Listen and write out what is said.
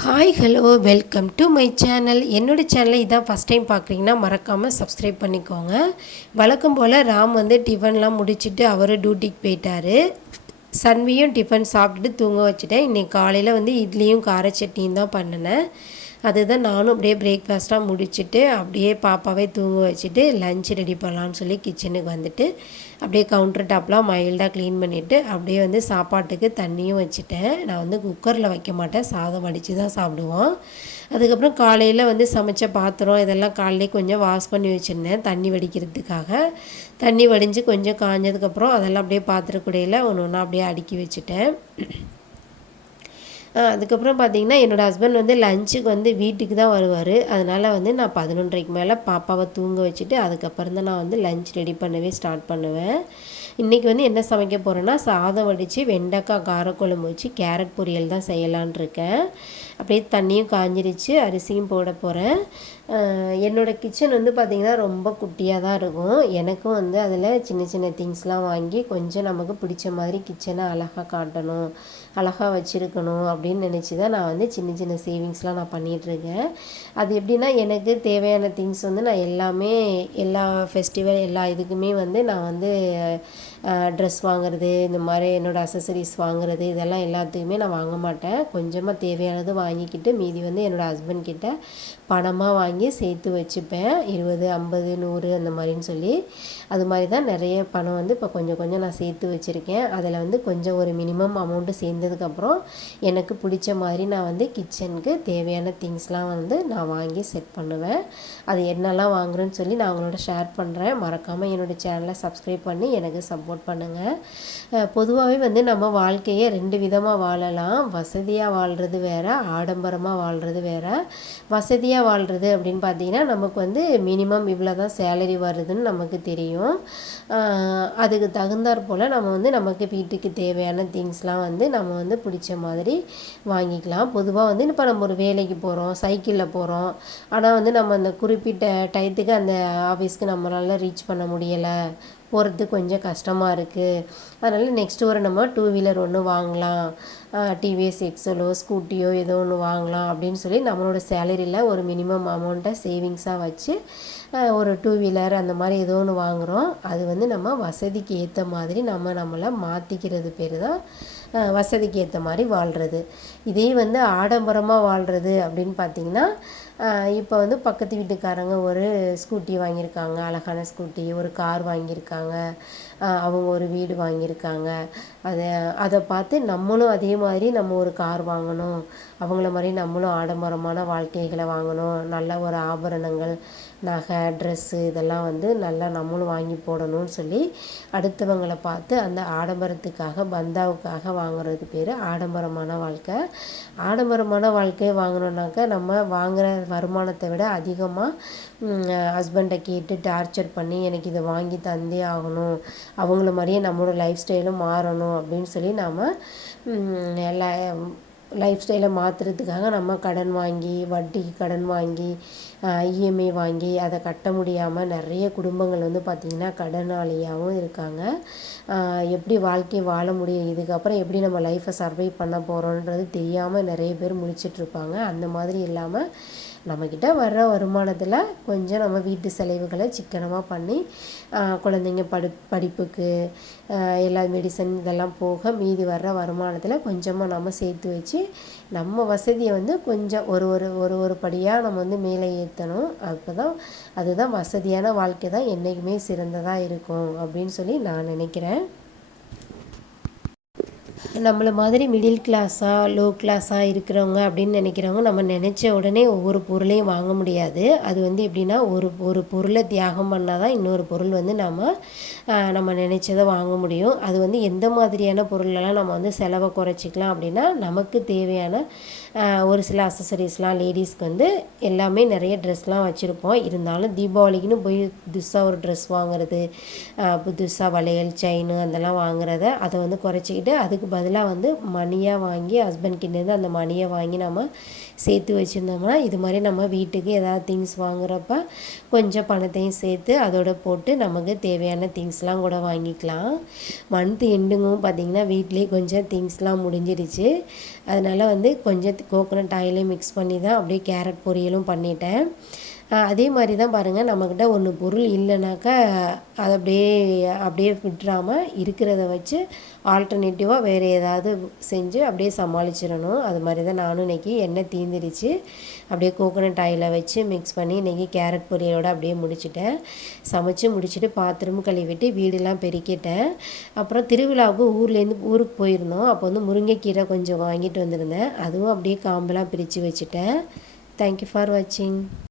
Hi hello welcome to my channel. என்னோடய சேனலை இதான் ஃபஸ்ட் டைம் பார்க்குறீங்கன்னா மறக்காமல் சப்ஸ்கிரைப் பண்ணிக்கோங்க. வழக்கம் போல் ராம் வந்து டிஃபன்லாம் முடிச்சுட்டு அவர் டியூட்டிக்கு போயிட்டார். சன்வியும் டிஃபன் சாப்பிட்டுட்டு தூங்க வச்சுட்டேன். இன்றைக்கி காலையில் வந்து இட்லியும் கார சட்னியும் தான் பண்ணினேன். அதுதான் நானும் அப்படியே பிரேக்ஃபாஸ்ட்டாக முடிச்சுட்டு அப்படியே பாப்பாவே தூங்க வச்சுட்டு லஞ்ச் ரெடி பண்ணலான்னு சொல்லி கிச்சனுக்கு வந்துட்டு அப்படியே கவுண்டர் டாப்லாம் மைல்டாக க்ளீன் பண்ணிவிட்டு அப்படியே வந்து சாப்பாட்டுக்கு தண்ணியும் வச்சுட்டேன். நான் வந்து குக்கரில் வைக்க மாட்டேன், சாதம் வடித்து தான் சாப்பிடுவோம். அதுக்கப்புறம் காலையில் வந்து சமைச்ச பாத்திரம் இதெல்லாம் காலையிலே கொஞ்சம் வாஷ் பண்ணி வச்சுருந்தேன் தண்ணி வடிக்கிறதுக்காக. தண்ணி வடிஞ்சு கொஞ்சம் காஞ்சதுக்கப்புறம் அதெல்லாம் அப்படியே பாத்திரக்குடையில் ஒன்று ஒன்றா அப்படியே அடுக்கி வச்சுட்டேன். அதுக்கப்புறம் பார்த்திங்கன்னா என்னோடய ஹஸ்பண்ட் வந்து லஞ்சுக்கு வந்து வீட்டுக்கு தான் வருவார். அதனால் வந்து நான் 11:30க்கு மேலே பாப்பாவை தூங்க வச்சுட்டு அதுக்கப்புறம் தான் நான் வந்து லஞ்ச் ரெடி பண்ணவே ஸ்டார்ட் பண்ணுவேன். இன்றைக்கி வந்து என்ன சமைக்க போகிறேன்னா சாதம் வடித்து வெண்டைக்காய் காரக்குழம்பு வச்சு கேரட் பொரியல் தான் செய்யலான் இருக்கேன். அப்படியே தண்ணியும் காஞ்சிருச்சு, அரிசியும் போட போகிறேன். என்னோடய கிச்சன் வந்து பார்த்திங்கன்னா ரொம்ப குட்டியாக தான் இருக்கும். எனக்கும் வந்து அதில் சின்ன சின்ன திங்ஸ்லாம் வாங்கி கொஞ்சம் நமக்கு பிடிச்ச மாதிரி கிச்சனை அழகாக காட்டணும், அழகாக வச்சுருக்கணும் அப்படின்னு நினச்சி தான் நான் வந்து சின்ன சின்ன சேவிங்ஸ்லாம் நான் பண்ணிகிட்ருக்கேன். அது எப்படின்னா எனக்கு தேவையான திங்ஸ் வந்து நான் எல்லா ஃபெஸ்டிவல் எல்லா இதுக்குமே வந்து நான் வந்து ட்ரெஸ் வாங்குறது, இந்த மாதிரி என்னோடய அசசரிஸ் வாங்குறது இதெல்லாம் எல்லாத்துக்குமே நான் வாங்க மாட்டேன். கொஞ்சமாக தேவையானது வாங்கிக்கிட்டு மீதி வந்து என்னோடய ஹஸ்பண்ட் கிட்ட பணமாக வாங்கி சேர்த்து வச்சுப்பேன். 20, 50, 100 அந்த மாதிரின்னு சொல்லி அது மாதிரி தான் நிறைய பணம் வந்து இப்போ கொஞ்சம் கொஞ்சம் நான் சேர்த்து வச்சுருக்கேன். அதில் வந்து கொஞ்சம் ஒரு மினிமம் அமௌண்ட்டு சேர்ந்ததுக்கப்புறம் எனக்கு பிடிச்ச மாதிரி நான் வந்து கிச்சனுக்கு தேவையான திங்ஸ்லாம் வந்து நான் வாங்கி செட் பண்ணுவேன். அது என்னெல்லாம் வாங்குறேன்னு சொல்லி நான் அவங்களோட ஷேர் பண்ணுறேன். மறக்காமல் என்னோடய சேனலை சப்ஸ்கிரைப் பண்ணி எனக்கு சப்போர்ட் பண்ணுங்கள். பொதுவாகவே வந்து நம்ம வாழ்க்கையை 2 விதமாக வாழலாம். வசதியாக வாழ்கிறது வேறு, ஆடம்பரமாக வாழ்கிறது வேறு. வசதியாக வாழ்கிறது அப்படின்னு பார்த்தீங்கன்னா நமக்கு வந்து மினிமம் இவ்வளோ தான் சேலரி வருதுன்னு நமக்கு தெரியும். அதுக்கு தகுந்தாற் போல் நம்ம வந்து நமக்கு வீட்டுக்கு தேவையான திங்ஸ்லாம் வந்து நம்ம வந்து பிடிச்ச மாதிரி வாங்கிக்கலாம். பொதுவாக வந்து இப்போ நம்ம ஒரு வேலைக்கு போகிறோம், சைக்கிளில் போகிறோம். ஆனால் வந்து நம்ம அந்த குறிப்பிட்ட டயத்துக்கு அந்த ஆஃபீஸ்க்கு நம்மளால் ரீச் பண்ண முடியலை, போகிறதுக்கு கொஞ்சம் கஷ்டமாக இருக்குது. அதனால் நெக்ஸ்ட்டு ஒரு நம்ம 2 வீலர் ஒன்று வாங்கலாம், டிவிஎஸ் எக்ஸலோ ஸ்கூட்டியோ ஏதோ ஒன்று வாங்கலாம் அப்படின்னு சொல்லி நம்மளோட சேலரியில் ஒரு மினிமம் அமௌண்ட்டை சேவிங்ஸாக வச்சு ஒரு 2 வீலர் அந்த மாதிரி ஏதோ ஒன்று வாங்குகிறோம். அது வந்து நம்ம வசதிக்கு ஏற்ற மாதிரி நம்மளை மாற்றிக்கிறது பேர் தான் வசதிக்கு ஏற்ற மாதிரி வாழ்கிறது. இதே வந்து ஆடம்பரமாக வாழ்கிறது அப்படின்னு பார்த்திங்கன்னா இப்போ வந்து பக்கத்து வீட்டுக்காரங்க ஒரு ஸ்கூட்டி வாங்கியிருக்காங்க, அழகான ஸ்கூட்டி, ஒரு கார் வாங்கியிருக்காங்க, அவங்க ஒரு வீடு வாங்கியிருக்காங்க. அதை பார்த்து நம்மளும் அதே மாதிரி நம்ம ஒரு கார் வாங்கணும், அவங்கள மாதிரி நம்மளும் ஆடம்பரமான வாழ்க்கைகளை வாங்கணும், நல்ல ஒரு ஆபரணங்கள், நகை, ட்ரெஸ்ஸு இதெல்லாம் வந்து நல்லா நம்மளும் வாங்கி போடணும்னு சொல்லி அடுத்தவங்களை பார்த்து அந்த ஆடம்பரத்துக்காக பந்தாவுக்காக வாங்குறது பேர் ஆடம்பரமான வாழ்க்கை. ஆடம்பரமான வாழ்க்கையை வாங்கணுன்னாக்கா நம்ம வாங்குகிற வருமானத்தை விட அதிகமாக ஹஸ்பண்டை கேட்டு டார்ச்சர் பண்ணி எனக்கு இதை வாங்கி தந்தே ஆகணும், அவங்கள மாதிரியே நம்மளோட லைஃப் ஸ்டைலும் மாறணும் அப்படின்னு சொல்லி நாம் லைஃப் ஸ்டைலை மாற்றுறதுக்காக நம்ம கடன் வாங்கி, வட்டிக்கு கடன் வாங்கி, இஎம்ஐ வாங்கி அதை கட்ட முடியாமல் நிறைய குடும்பங்கள் வந்து பார்த்திங்கன்னா கடனாளியாகவும் இருக்காங்க. எப்படி வாழ்க்கை வாழ முடியும், இதுக்கப்புறம் எப்படி நம்ம லைஃப்பை சர்வை பண்ண போகிறோன்றது தெரியாமல் நிறைய பேர் முழிச்சிட்ருப்பாங்க. அந்த மாதிரி இல்லாமல் நம்மக்கிட்ட வர்ற வருமானத்தில் கொஞ்சம் நம்ம வீட்டு செலவுகளை சிக்கனமாக பண்ணி குழந்தைங்க படிப்புக்கு எல்லா மெடிசன் இதெல்லாம் போக மீதி வர்ற வருமானத்தில் கொஞ்சமாக நம்ம சேர்த்து வச்சு நம்ம வசதியை வந்து கொஞ்சம் ஒரு படியாக நம்ம வந்து மேலே ஏற்றணும். அதுதான் வசதியான வாழ்க்கை தான் என்றைக்குமே சிறந்ததாக இருக்கும் அப்படின்னு சொல்லி நான் நினைக்கிறேன். நம்மளை மாதிரி மிடில் கிளாஸாக லோ கிளாஸாக இருக்கிறவங்க அப்படின்னு நினைக்கிறவங்க நம்ம நினச்ச உடனே ஒவ்வொரு பொருளையும் வாங்க முடியாது. அது வந்து எப்படின்னா ஒரு பொருளை தியாகம் பண்ணால் தான் இன்னொரு பொருள் வந்து நம்ம நினச்சதை வாங்க முடியும். அது வந்து எந்த மாதிரியான பொருளெல்லாம் நம்ம வந்து செலவை குறைச்சிக்கலாம் அப்படின்னா நமக்கு தேவையான ஒரு சில அசசரிஸ்லாம் லேடிஸ்க்கு வந்து எல்லாமே நிறைய ட்ரெஸ்லாம் வச்சுருப்போம். இருந்தாலும் தீபாவளிக்குன்னு போய் புதுசாக ஒரு ட்ரெஸ் வாங்குறது, புதுசாக வளையல் செயின் அதெல்லாம் வாங்குறத அதை வந்து குறைச்சிக்கிட்டு அதுக்கு பதில் பதிலாக வந்து மணியாக வாங்கி ஹஸ்பண்ட்கிட்டேருந்து அந்த மணியை வாங்கி நம்ம சேர்த்து வச்சுருந்தோம்னா இது மாதிரி நம்ம வீட்டுக்கு ஏதாவது திங்ஸ் வாங்குறப்ப கொஞ்சம் பணத்தையும் சேர்த்து அதோட போட்டு நமக்கு தேவையான திங்ஸ்லாம் கூட வாங்கிக்கலாம். மந்த் எண்டுங்கும் பார்த்திங்கன்னா வீட்லேயே கொஞ்சம் திங்ஸ்லாம் முடிஞ்சிடுச்சு. அதனால் வந்து கொஞ்சம் கோகோனட் ஆயிலையும் மிக்ஸ் பண்ணி தான் அப்படியே கேரட் பொரியலும் பண்ணிட்டேன். அதே மாதிரி தான் பாருங்கள், நம்மக்கிட்ட ஒன்று பொருள் இல்லைனாக்கா அதை அப்படியே விட்டுறாமல் இருக்கிறத வச்சு ஆல்டர்னேட்டிவாக வேறு ஏதாவது செஞ்சு அப்படியே சமாளிச்சிடணும். அது மாதிரி தான் நானும் இன்றைக்கி எண்ணெய் தீர்ந்துடுச்சு. அப்படியே கோகோனட் ஆயிலை வச்சு மிக்ஸ் பண்ணி இன்றைக்கி கேரட் பொரியலோடு அப்படியே முடிச்சிட்டேன். சமைச்சு முடிச்சுட்டு பாத்திரமும் கழுவிட்டு வீடெல்லாம் பெருக்கிட்டேன். அப்புறம் திருவிழாவுக்கு ஊருக்கு போயிருந்தோம். அப்போ வந்து முருங்கைக்கீரை கொஞ்சம் வாங்கிட்டு வந்திருந்தேன். அதுவும் அப்படியே காம்பெல்லாம் பிரித்து வச்சுட்டேன். தேங்க்யூ ஃபார் வாட்சிங்.